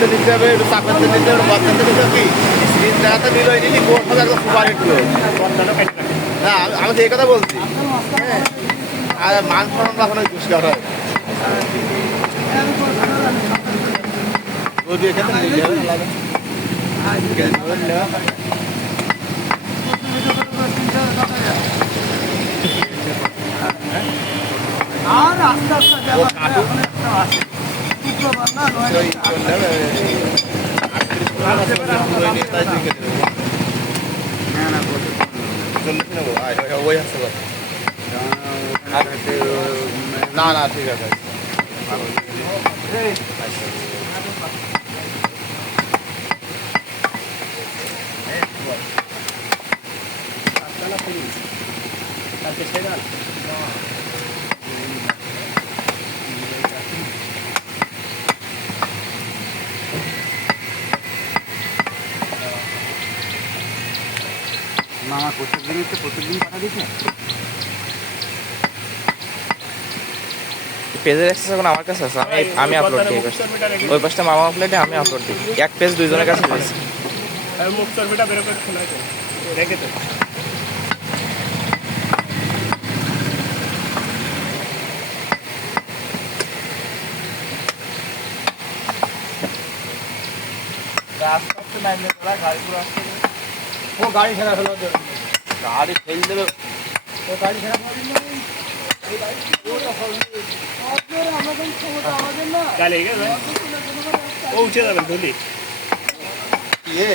চাপতে দিতে হবে, একটু চাপাতে দিতে হবে, বাচ্চাতে দিতে হবে কি স্ক্রিন দেখাতে নিল নিলি গোল হবে একদম সুপার হিট না আমি তো এই কথা বলছি হ্যাঁ আর মান সম্মান রাখানো পুরস্কার হয় যদি এখানে নিলে হবে লাগে আর আস্তে আস্তে না না ঠিক আছে মামা প্রত্যেকদিন পাঠা দিচ্ছে পেজের অ্যাক্সেস এখন আমার কাছে আছে আমি আপলোড দিই ওই পাশটা মামা আপলোড আমি আপলোড দিই এক পেজ দুইজনের কাছে রয়েছে মুখ চর্বিটা বের করে শোনাই তো রেখে তো ও গাড়ি খেলা ফেলা গাড়ি ফেল দেবে ও গাড়ি খেলা কালে গেছে ও উঠে যাবেন ধুলি ইয়ে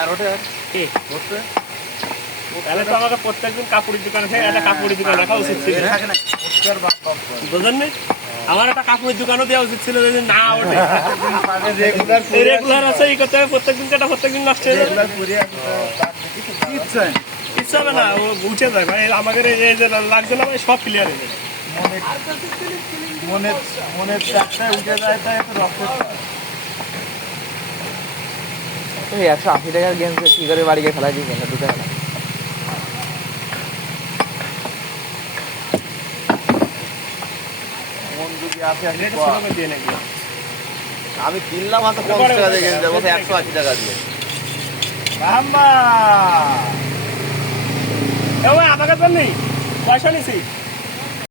আর ওঠে কি বসবে তাহলে তো আমাকে প্রত্যেকদিন কাপড়ের দোকানে থেকে একটা কাপড়ের দোকান রাখা উচিত ছিল বুঝলেন না আমার একটা কাপড়ের দোকানও দেওয়া উচিত ছিল যদি না ওঠে রেগুলার আছে এই করতে হবে প্রত্যেকদিন কাটা প্রত্যেকদিন নষ্ট হয়ে যাবে ইচ্ছা হবে না ও উঠে যায় ভাই আমাদের এই যে লাগছে না ভাই সব ক্লিয়ার হয়ে যাবে মনের চাকটায় উঠে যায় তাই একটু রক্ত 180 টাকার গেম কি করে বাড়ি গিয়ে খেলা দিই না দুটো খেলা মন যদি আছে দিয়ে নাকি আমি কিনলাম মাত্র 50 টাকা দিয়ে কিনতে বলছে 180 টাকা দিয়ে বাম্বা এ ওই আধা কাজ নেই পয়সা নিছি